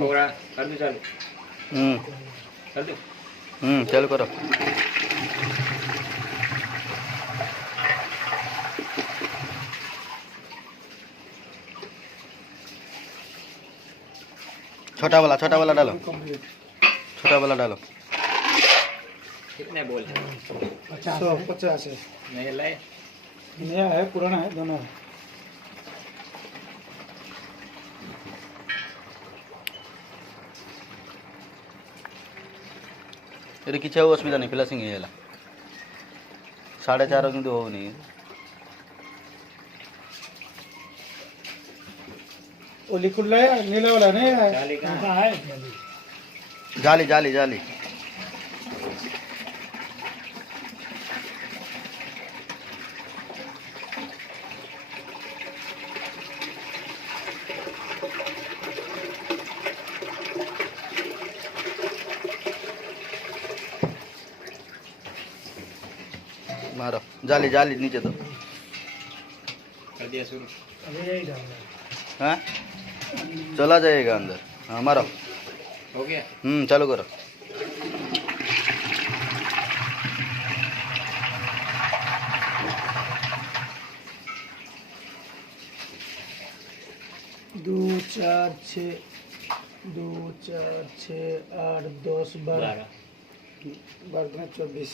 पकड़ा कर दो चालू। कर दो। चालू करो। छोटा वाला डालो, छोटा वाला डालो। कितने बोल? 50 है। नया लाए? नया है पुराना है दोनों है। ये किसी असुविधा नहीं फ्लैशिंग है 4.5 किंतु हो नहीं वो लिक्विड लाया नीला वाला नहीं है। जाली कहाँ है? जाली जाली जाली मारो जाली जाली नीचे तो कर दिया शुरू। अभी यही डालना है। हाँ चला जाएगा अंदर। हाँ मारो। हो गया? चालू करो। दो चार छः 2 4 6 8 10 12 12 24